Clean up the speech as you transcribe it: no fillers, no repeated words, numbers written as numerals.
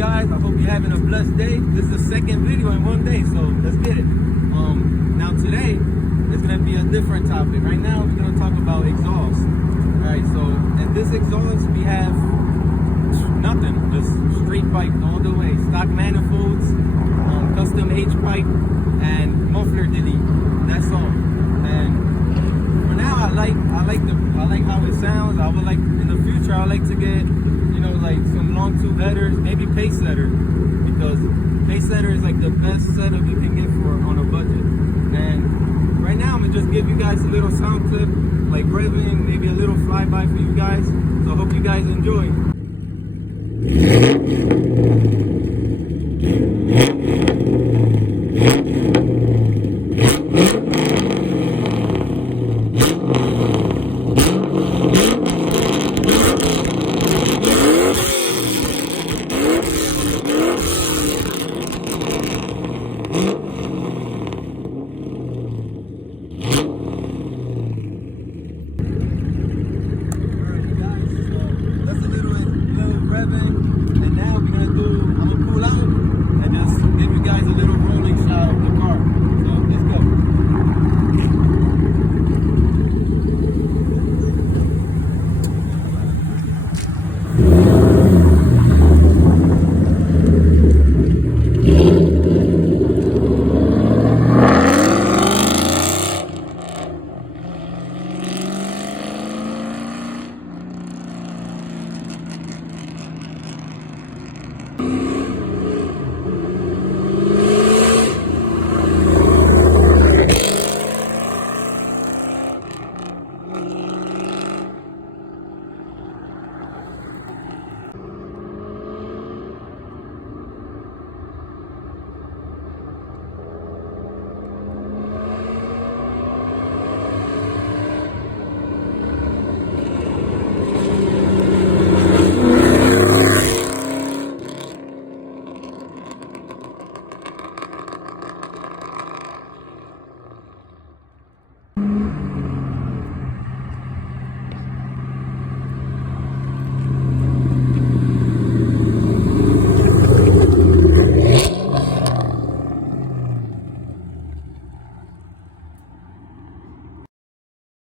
guys? I hope you're having a blessed day. This is the second video in one day, so let's get it. Now today is gonna be a different topic. Right now we're gonna talk about exhaust. Alright, so in this exhaust we have nothing, just straight pipe all the way. Stock manifolds, custom H pipe, and muffler delete. That's all. And for now I like how it sounds. I would like in the future I like to get, you know, like some long tube headers, maybe pace setter, because pace setter is like the best setup you can get for on a budget. And right now I'm gonna just give you guys a little sound clip, like revving, maybe a little flyby for you guys. So I hope you guys enjoy. And now we're gonna do, I'm gonna pull out and just give you guys a little rolling shot of the car. So let's go.